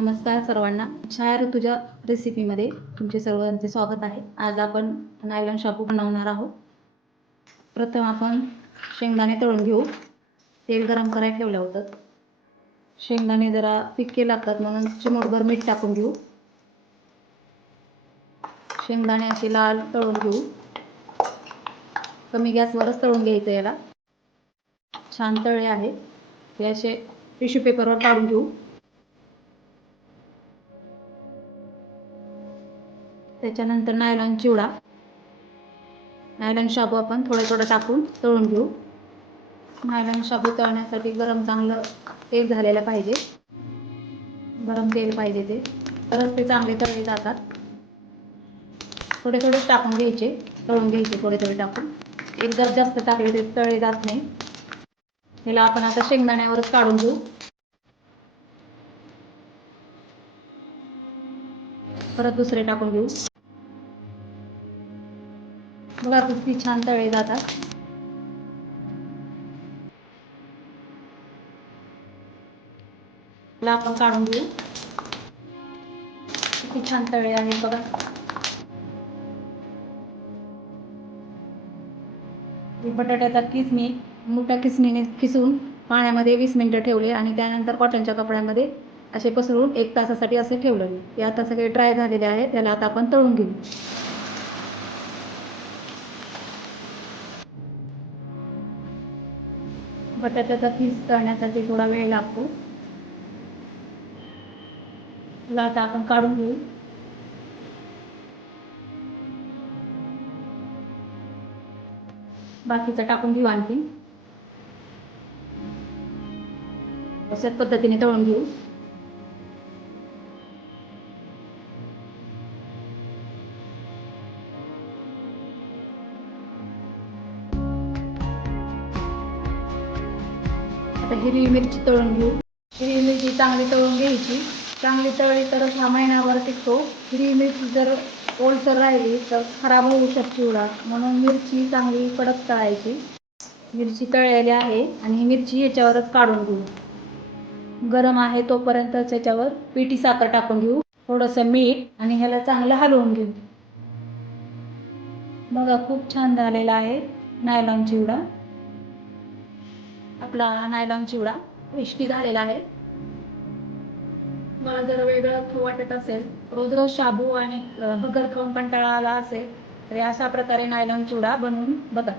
नमस्कार सर्वांना. छाया ऋतुजा रेसिपीमध्ये तुमचे सर्वांचे स्वागत आहे. आज आपण नायलॉन शाबू बनवणार आहोत. प्रथम आपण शेंगदाणे तळून घेऊ. तेल गरम करायला ठेवलं होतं. शेंगदाणे जरा पिके लागतात म्हणून चिमूटभर मीठ टाकून घेऊ. शेंगदाणे असे लाल तळून घेऊ. कमी गॅसवरच तळून घ्यायचं याला. छान तळे आहेत. हे असे टिश्यू पेपरवर काढून घेऊ. त्याच्यानंतर नायलॉन चिवडा. नायलॉन शाबू आपण थोडं थोडं टाकून तळून घेऊ. नायलॉन शाबू तळण्यासाठी गरम चांगलं तेल झालेलं पाहिजे. गरम तेल पाहिजे ते. तरच ते चांगले तळले जातात. थोडे थोडे टाकून घ्यायचे. तळून घ्यायचे थोडे थोडे टाकून. एकदम जास्त टाकले ते तळले जात नाही. त्याला आपण आता शेंगदाण्यावरच काढून घेऊ. परत दुसरे टाकून घेऊ. बघा किती छान तळे जातात. आपण काढून घेऊ. किती छान तळे आहेत बघा. बटाट्याचा किसमी मोठ्या किसमीने किसून पाण्यामध्ये वीस मिनटं ठेवले आणि त्यानंतर कॉटनच्या कपड्यामध्ये असे पसरून एक तासासाठी असे ठेवलं. ते आता सगळे ड्राय झालेले आहे त्याला आता आपण तळून घेऊ. बटाट्याचा किस करण्यासाठी थोडा वेळ लागतो त्याला आता आपण काढून घेऊ. बाकीचं टाकून घेऊ आणखी. अशाच पद्धतीने तळून घेऊ. आता हिरवी मिरची तळून घेऊ. हिरवी मिरची चांगली तळून घ्यायची. चांगली तळली तरच हा महिनाभर टिकतो. हिरवी मिरची जर ओलसर राहिली तर खराब होऊ शकते चिवडा म्हणून मिरची चांगली कडक तळायची. मिरची तळलेली आहे आणि मिरची याच्यावरच काढून घेऊ. गरम आहे तोपर्यंत त्याच्यावर पिठी साखर टाकून घेऊ. थोडंसं मीठ आणि ह्याला चांगलं हलवून घेऊ. बघा खूप छान झालेला आहे नायलॉन चिवडा आपला नायलॉन चिवडा विष्टी झालेला आहे. मला जर वेगळं खाऊ वाटत असेल. रोज रोज शाबू आणि बगर खाऊन कंटाळा आला असेल तर अशा प्रकारे नायलॉन चिवडा बनवून बघा.